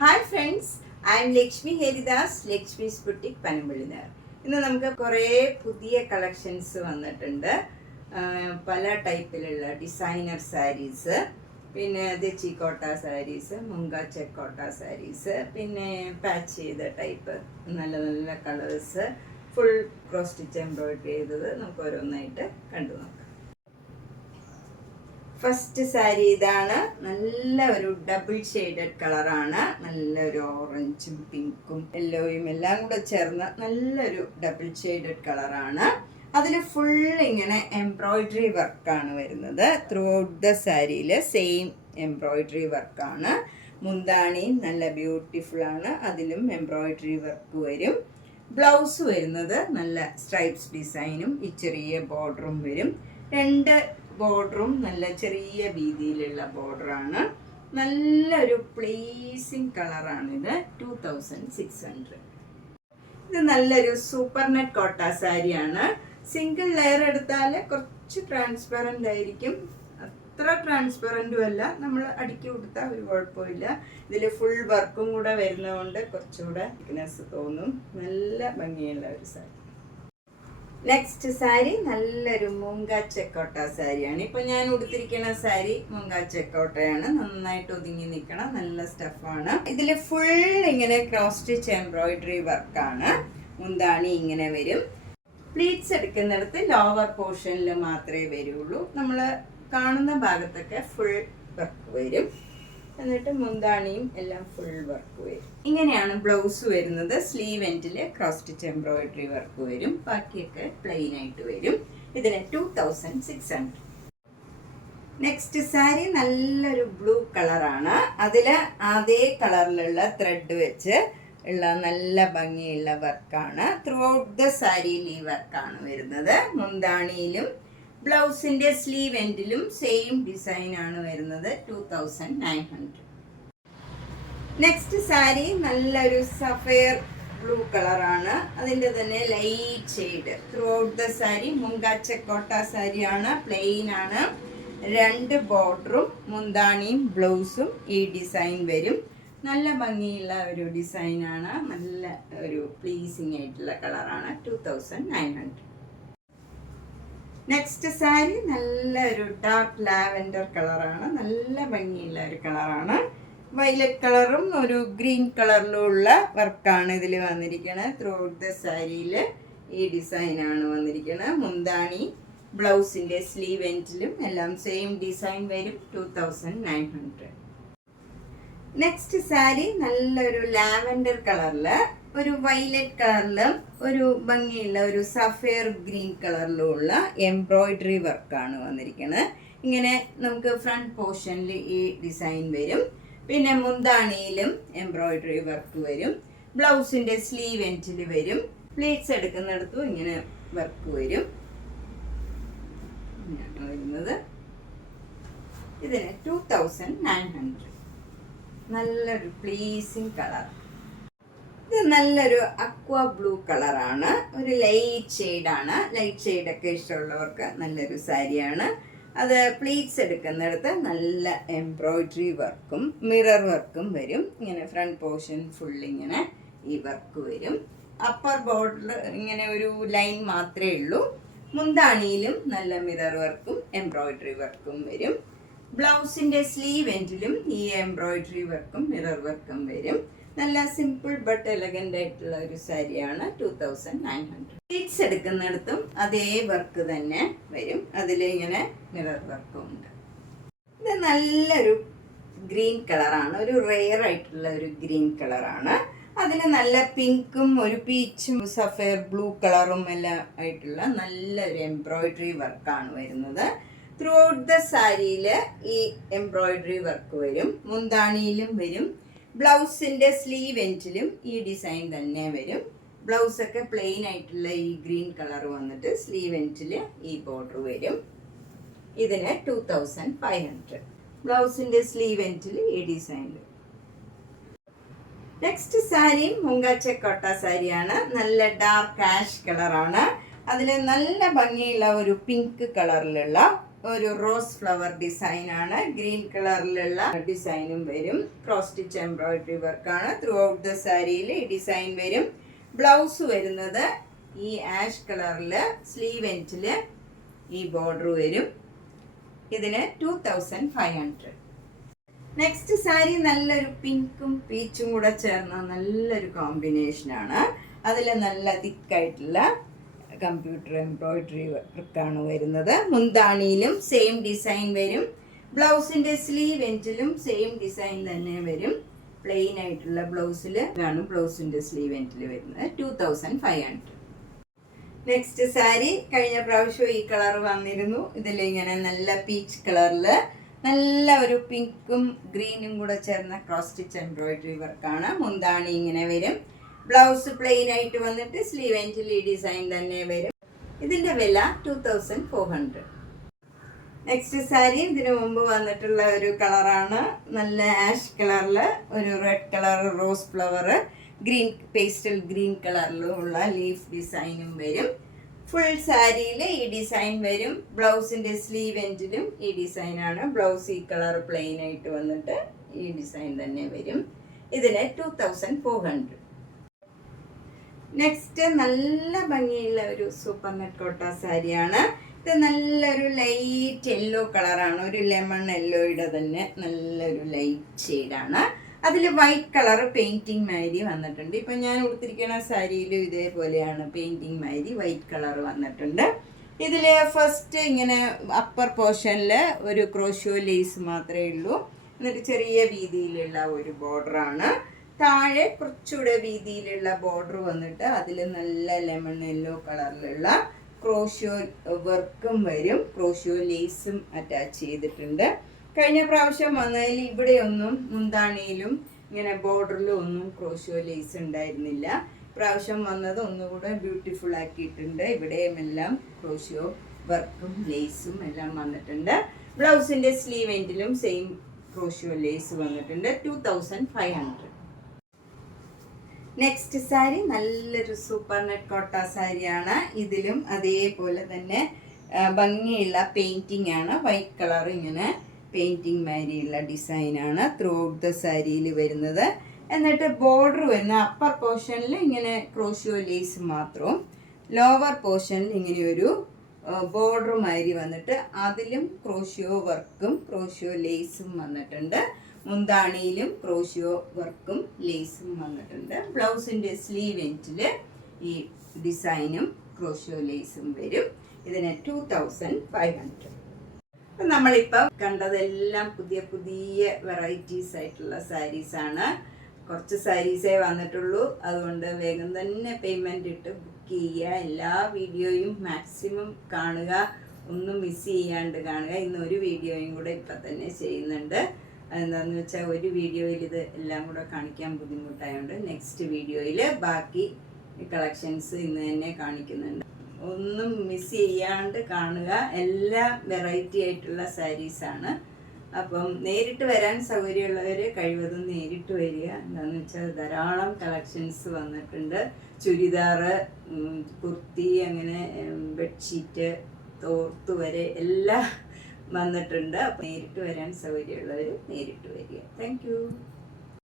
Hi friends, I am Lakshmi Haridas, Lakshmi's boutique Panampilly Nagar. ഇന്ന് നമുക്ക് കുറേ പുതിയ കളക്ഷൻസ് വന്നിട്ടുണ്ട്. പല ടൈപ്പിലുള്ള ഡിസൈനർ സാരീസ്, പിന്നെ തെച്ചിക്കോട്ട സാരീസ്, മുങ്ക ചെക്കോട്ട സാരീസ്, പിന്നെ പാച്ച് ചെയ്ത ടൈപ്പ് നല്ല നല്ല colours, full cross stitch embroidery ചെയ്തത് നമുക്ക് ഓരോന്നായിട്ട് കണ്ടു നോക്കാം. ഫസ്റ്റ് സാരി ഇതാണ്. നല്ല ഒരു ഡബിൾ ഷെയ്ഡഡ് കളറാണ്. നല്ലൊരു ഓറഞ്ചും പിങ്കും യെല്ലോയും എല്ലാം കൂടെ ചേർന്ന നല്ലൊരു ഡബിൾ ഷെയ്ഡഡ് കളറാണ്. അതിൽ ഫുൾ ഇങ്ങനെ എംബ്രോയിഡറി വർക്കാണ് വരുന്നത്. ത്രൂ ഔട്ട് ദ സാരിയിൽ സെയിം എംബ്രോയിഡറി വർക്കാണ്. മുന്താണി നല്ല ബ്യൂട്ടിഫുൾ ആണ്, അതിലും എംബ്രോയിഡറി വർക്ക് വരും. ബ്ലൗസ് വരുന്നത് നല്ല സ്ട്രൈപ്സ് ഡിസൈനും ഈ ചെറിയ ബോർഡറും വരും. രണ്ട് ബോർഡറും നല്ല ചെറിയ വീതിയിലുള്ള ബോർഡറാണ്. നല്ലൊരു പ്ലീസിങ് കളറാണിത്. 2600. ഇത് നല്ലൊരു സൂപ്പർ നെറ്റ് കോട്ട സാരിയാണ്. സിംഗിൾ ലെയർ എടുത്താൽ കുറച്ച് ട്രാൻസ്പെറൻ്റ് ആയിരിക്കും, അത്ര ട്രാൻസ്പെറൻറ്റും അല്ല. നമ്മൾ അടുക്കി കൊടുത്താൽ ഒരു കുഴപ്പമില്ല. ഇതിൽ ഫുൾ വർക്കും കൂടെ വരുന്നതുകൊണ്ട് കുറച്ചുകൂടെ തിക്നെസ് തോന്നും. നല്ല ഭംഗിയുള്ള ഒരു സാരി. നെക്സ്റ്റ് സാരി നല്ലൊരു മുങ്ക ചെക്കോട്ട സാരിയാണ്. ഇപ്പൊ ഞാൻ ഉടുത്തിരിക്കുന്ന സാരി മുങ്ക ചെക്കോട്ടയാണ്. നന്നായിട്ട് ഒതുങ്ങി നിൽക്കണം, നല്ല സ്റ്റഫാണ്. ഇതിൽ ഫുൾ ഇങ്ങനെ ക്രോസ് സ്റ്റിച്ച് എംബ്രോയിഡറി വർക്കാണ്. മുന്താണി ഇങ്ങനെ വരും. പ്ലീറ്റ്സ് എടുക്കുന്നിടത്ത് ലോവർ പോർഷനിൽ മാത്രമേ വരുള്ളൂ. നമ്മൾ കാണുന്ന ഭാഗത്തൊക്കെ ഫുൾ വർക്ക് വരും. എന്നിട്ട് മുന്താണിയും എല്ലാം ഫുൾ വർക്ക് വരും. ഇങ്ങനെയാണ് ബ്ലൗസ് വരുന്നത്. സ്ലീവ് എൻഡിൽ ക്രോസ് സ്റ്റിച്ച് എംബ്രോയിഡറി വർക്ക് വരും. ബാക്കിയൊക്കെ പ്ലെയിൻ ആയിട്ട് വരും. ഇതിന് 2600. നെക്സ്റ്റ് സാരി നല്ലൊരു ബ്ലൂ കളറാണ്. അതിൽ അതേ കളറിലുള്ള ത്രെഡ് വെച്ച് ഉള്ള നല്ല ഭംഗിയുള്ള വർക്കാണ്. ത്രൂ ഔട്ട് ദ സാരിയിൽ ഈ വർക്കാണ് വരുന്നത്. മുന്താണിയിലും ബ്ലൗസിന്റെ സ്ലീവ് എൻഡിലും സെയിം ഡിസൈൻ ആണ് വരുന്നത്. 2900. നെക്സ്റ്റ് സാരി നല്ലൊരു സഫയർ ബ്ലൂ കളറാണ്. അതിൻ്റെ തന്നെ light shade throughout the sari. മുങ്ക ചെക്കോട്ട സാരിയാണ്, പ്ലെയിൻ ആണ്. രണ്ട് ബോർഡറും മുന്താണിയും ബ്ലൗസും ഈ ഡിസൈൻ വരും. നല്ല ഭംഗിയുള്ള ഒരു ഡിസൈനാണ്. നല്ല ഒരു പ്ലീസിങ് ആയിട്ടുള്ള കളറാണ്. 2900. നെക്സ്റ്റ് സാരി നല്ലൊരു ഡാർക്ക് ലാവൻഡർ കളറാണ്. നല്ല ഭംഗിയുള്ള ഒരു കളറാണ്. വയലറ്റ് കളറും ഒരു ഗ്രീൻ കളറിലും ഉള്ള വർക്കാണ് ഇതിൽ വന്നിരിക്കുന്നത്. ത്രൂ ഔട്ട് ദ സാരിയിൽ ഈ ഡിസൈനാണ് വന്നിരിക്കുന്നത്. മുന്താണി ബ്ലൗസിൻ്റെ സ്ലീവ് എൻഡിലും എല്ലാം സെയിം ഡിസൈൻ വരും. 2900. നെക്സ്റ്റ് സാരി നല്ലൊരു ലാവൻഡർ കളറിൽ ഒരു വയലറ്റ് കളറിലും ഒരു ഭംഗിയുള്ള ഒരു സഫയർ ഗ്രീൻ കളറിലും ഉള്ള എംബ്രോയിഡറി വർക്കാണ് വന്നിരിക്കുന്നത്. ഇങ്ങനെ നമുക്ക് ഫ്രണ്ട് പോർഷനിൽ ഈ ഡിസൈൻ വരും. പിന്നെ മുന്താണിയിലും എംബ്രോയിഡറി വർക്ക് വരും. ബ്ലൗസിൻ്റെ സ്ലീവ് എൻഡിൽ വരും. പ്ലീറ്റ്സ് എടുക്കുന്നിടത്തും ഇങ്ങനെ വർക്ക് വരും. ഇങ്ങനെയാണ് വരുന്നത്. ഇതിന് 2900. നല്ലൊരു പ്ലീസിങ് കളർ. ഇത് നല്ലൊരു അക്വ ബ്ലൂ കളറാണ്. ഒരു ലൈറ്റ് ഷെയ്ഡാണ്. ലൈറ്റ് ഷെയ്ഡൊക്കെ ഇഷ്ടമുള്ളവർക്ക് നല്ലൊരു സാരിയാണ്. അത് പ്ലീറ്റ്സ് എടുക്കുന്നിടത്ത് നല്ല എംബ്രോയിഡറി വർക്കും മിറർ വർക്കും വരും. ഇങ്ങനെ ഫ്രണ്ട് പോർഷൻ ഫുൾ ഇങ്ങനെ ഈ വർക്ക് വരും. അപ്പർ ബോർഡറിൽ ഇങ്ങനെ ഒരു ലൈൻ മാത്രമേ ഉള്ളൂ. മുന്താണിയിലും നല്ല മിറർ വർക്കും എംബ്രോയിഡറി വർക്കും വരും. ബ്ലൗസിൻ്റെ സ്ലീവ് എൻഡിലും ഈ എംബ്രോയിഡറി വർക്കും മിറർ വർക്കും വരും. നല്ല സിമ്പിൾ ബട്ട് എലഗൻ്റ് ആയിട്ടുള്ള ഒരു സാരിയാണ്. 2900. പ്ലീറ്റ്സ് എടുക്കുന്നിടത്തും അതേ വർക്ക് തന്നെ വരും. അതിൽ ഇങ്ങനെ മിറർ വർക്കും ഉണ്ട്. ഇത് നല്ലൊരു ഗ്രീൻ കളറാണ്. ഒരു റെയർ ആയിട്ടുള്ള ഒരു ഗ്രീൻ കളറാണ്. അതിൽ നല്ല പിങ്കും ഒരു പീച്ചും സഫയർ ബ്ലൂ കളറും എല്ലാം ആയിട്ടുള്ള നല്ലൊരു എംബ്രോയിഡറി വർക്കാണ് വരുന്നത്. ത്രൂ ഔട്ട് ദ സാരിയിൽ ഈ എംബ്രോയിഡറി വർക്ക് വരും. മുന്താണിയിലും വരും. ബ്ലൗസിൻ്റെ സ്ലീവ് എൻഡിലും ഈ ഡിസൈൻ തന്നെ വരും. ബ്ലൗസൊക്കെ പ്ലെയിൻ ആയിട്ടുള്ള ഈ ഗ്രീൻ കളർ വന്നിട്ട് സ്ലീവ് എൻഡിൽ ഈ ബോർഡർ വരും. ഇതിന് 2500. ബ്ലൗസിൻ്റെ സ്ലീവ് എൻഡിൽ ഈ ഡിസൈൻ. നെക്സ്റ്റ് സാരി മുങ്ക ചെക്കോട്ട സാരിയാണ്. നല്ല ഡാർക്ക് ആഷ് കളറാണ്. അതിൽ നല്ല ഭംഗിയുള്ള ഒരു പിങ്ക് കളറിലുള്ള ഒരു റോസ് ഫ്ലവർ ഡിസൈനാണ്. ഗ്രീൻ കളറിലുള്ള ഡിസൈനും വരും. ക്രോസ് സ്റ്റിച്ച് എംബ്രോയിഡറി വർക്കാണ്. ത്രൂ ഔട്ട് ദ സാരിയിൽ ഈ ഡിസൈൻ വരും. ബ്ലൗസ് വരുന്നത് ഈ ആഷ് കളറിൽ സ്ലീവ് എൻഡിൽ ഈ ബോർഡർ വരും. ഇതിന് 2500. നെക്സ്റ്റ് സാരി നല്ലൊരു പിങ്കും പീച്ചും കൂടെ ചേർന്ന നല്ലൊരു കോമ്പിനേഷനാണ്. അതിൽ നല്ല തിക്കായിട്ടുള്ള കമ്പ്യൂട്ടർ എംബ്രോയിഡറി വർക്കാണ് വരുന്നത്. മുന്താണിയിലും സെയിം ഡിസൈൻ വരും. ബ്ലൗസിൻ്റെ സ്ലീവ് എൻഡിലും സെയിം ഡിസൈൻ തന്നെ വരും. പ്ലെയിൻ ആയിട്ടുള്ള ബ്ലൗസിൽ ആണ് ബ്ലൗസിൻ്റെ സ്ലീവ് എൻഡിൽ വരുന്നത്. 2500. നെക്സ്റ്റ് സാരി കഴിഞ്ഞ പ്രാവശ്യം ഈ കളർ വന്നിരുന്നു. ഇതിലിങ്ങനെ നല്ല പീച്ച് കളറിൽ നല്ല ഒരു പിങ്കും ഗ്രീനും കൂടെ ചേർന്ന ക്രോസ് സ്റ്റിച്ച് എംബ്രോയിഡറി വർക്കാണ്. മുന്താണി ഇങ്ങനെ വരും. ബ്ലൗസ് പ്ലെയിൻ ആയിട്ട് വന്നിട്ട് സ്ലീവ് എൻഡിൽ ഈ ഡിസൈൻ തന്നെ വരും. ഇതിൻ്റെ വില 2400. നെക്സ്റ്റ് സാരി ഇതിനു മുമ്പ് വന്നിട്ടുള്ള ഒരു കളറാണ്. നല്ല ആഷ് കളറിൽ ഒരു red colour rose flower green pastel green കളറിലുള്ള ലീഫ് ഡിസൈനും വരും. ഫുൾ സാരിയിൽ ഈ ഡിസൈൻ വരും. ബ്ലൗസിൻ്റെ സ്ലീവ് എൻഡിലും ഈ ഡിസൈനാണ്. ബ്ലൗസ് ഈ കളർ പ്ലെയിൻ ആയിട്ട് വന്നിട്ട് ഈ ഡിസൈൻ തന്നെ വരും. ഇതിന് 2400. നെക്സ്റ്റ് നല്ല ഭംഗിയുള്ള ഒരു സൂപ്പർ നെറ്റ് കോട്ട സാരിയാണ്. ഇത് നല്ലൊരു ലൈറ്റ് യെല്ലോ കളറാണ്. ഒരു ലെമൺ യെല്ലോയുടെ തന്നെ നല്ലൊരു ലൈറ്റ് ഷെയ്ഡാണ്. അതിൽ വൈറ്റ് കളർ പെയിൻറ്റിങ് മാതിരി വന്നിട്ടുണ്ട്. ഇപ്പം ഞാൻ ഉടുത്തിരിക്കുന്ന സാരിയിലും ഇതേപോലെയാണ് പെയിൻറ്റിങ് മാതിരി വൈറ്റ് കളർ വന്നിട്ടുണ്ട്. ഇതിൽ ഫസ്റ്റ് ഇങ്ങനെ അപ്പർ പോർഷനിൽ ഒരു ക്രോഷ്യോ ലേസ് മാത്രമേ ഉള്ളൂ. എന്നിട്ട് ചെറിയ വീതിയിലുള്ള ഒരു ബോർഡറാണ്. താഴെ കുറച്ചുകൂടെ വീതിയിലുള്ള ബോർഡർ വന്നിട്ട് അതിൽ നല്ല ലെമൺ യെല്ലോ കളറിലുള്ള ക്രോഷ്യോ വർക്കും വരും. ക്രോഷ്യോ ലേസും അറ്റാച്ച് ചെയ്തിട്ടുണ്ട്. കഴിഞ്ഞ പ്രാവശ്യം വന്നതിൽ ഇവിടെയൊന്നും മുന്താണിയിലും ഇങ്ങനെ ബോർഡറിലും ഒന്നും ക്രോഷ്യോ ലേസ് ഉണ്ടായിരുന്നില്ല. പ്രാവശ്യം വന്നത് ഒന്നുകൂടെ ബ്യൂട്ടിഫുൾ ആക്കിയിട്ടുണ്ട്. ഇവിടെയും എല്ലാം ക്രോഷ്യോ വർക്കും ലേസും എല്ലാം വന്നിട്ടുണ്ട്. ബ്ലൗസിൻ്റെ സ്ലീവ് എൻഡിലും സെയിം ക്രോഷ്യോ ലേസ് വന്നിട്ടുണ്ട്. 2500. നെക്സ്റ്റ് സാരി നല്ലൊരു സൂപ്പർ നെറ്റ് കോട്ട സാരിയാണ്. ഇതിലും അതേപോലെ തന്നെ ഭംഗിയുള്ള പെയിൻറ്റിംഗ് ആണ്. വൈറ്റ് കളർ ഇങ്ങനെ പെയിൻറ്റിങ് മാതിരിയുള്ള ഡിസൈനാണ് ത്രൂ ഔട്ട് ദ സാരിയിൽ വരുന്നത്. എന്നിട്ട് ബോർഡർ വരുന്ന അപ്പർ പോർഷനിൽ ഇങ്ങനെ ക്രോഷ്യോ ലേസ് മാത്രവും ലോവർ പോർഷനിൽ ഇങ്ങനെയൊരു ബോർഡർ മാതിരി വന്നിട്ട് അതിലും ക്രോഷ്യോ വർക്കും ക്രോഷ്യോ ലേസും വന്നിട്ടുണ്ട്. മുന്താണിയിലും ക്രോഷ്യോ വർക്കും ലേസും വന്നിട്ടുണ്ട്. ബ്ലൗസിൻ്റെ സ്ലീവ് എൻഡിൽ ഈ ഡിസൈനും ക്രോഷ്യോ ലേസും വരും. ഇതിന് 2500. അപ്പം നമ്മളിപ്പം കണ്ടതെല്ലാം പുതിയ പുതിയ വെറൈറ്റീസ് ആയിട്ടുള്ള സാരീസാണ്. കുറച്ച് സാരീസേ വന്നിട്ടുള്ളൂ. അതുകൊണ്ട് വേഗം തന്നെ പേയ്മെൻറ്റ് ഇട്ട് ബുക്ക് ചെയ്യുക. എല്ലാ വീഡിയോയും മാക്സിമം കാണുക. ഒന്നും മിസ് ചെയ്യാണ്ട് കാണുക. ഇന്ന് ഒരു വീഡിയോയും കൂടെ ഇപ്പം തന്നെ ചെയ്യുന്നുണ്ട്. അതെന്താണെന്ന് വെച്ചാൽ ഒരു വീഡിയോയിൽ ഇത് എല്ലാം കൂടെ കാണിക്കാൻ ബുദ്ധിമുട്ടായതുകൊണ്ട് നെക്സ്റ്റ് വീഡിയോയിൽ ബാക്കി കളക്ഷൻസ് ഇന്ന് തന്നെ കാണിക്കുന്നുണ്ട്. ഒന്നും മിസ് ചെയ്യാണ്ട് കാണുക. എല്ലാം വെറൈറ്റി ആയിട്ടുള്ള സാരീസാണ്. അപ്പം നേരിട്ട് വരാൻ സൗകര്യമുള്ളവർ കഴിവതും നേരിട്ട് വരിക. എന്താണെന്ന് വെച്ചാൽ ധാരാളം കളക്ഷൻസ് വന്നിട്ടുണ്ട്. ചുരിദാറ്, കുർത്തി, അങ്ങനെ ബെഡ്ഷീറ്റ്, തോർത്ത് വരെ എല്ലാം വന്നിട്ടുണ്ട്. അപ്പം നേരിട്ട് വരാൻ സൗകര്യമുള്ളവർ നേരിട്ട് വരിക. Thank you.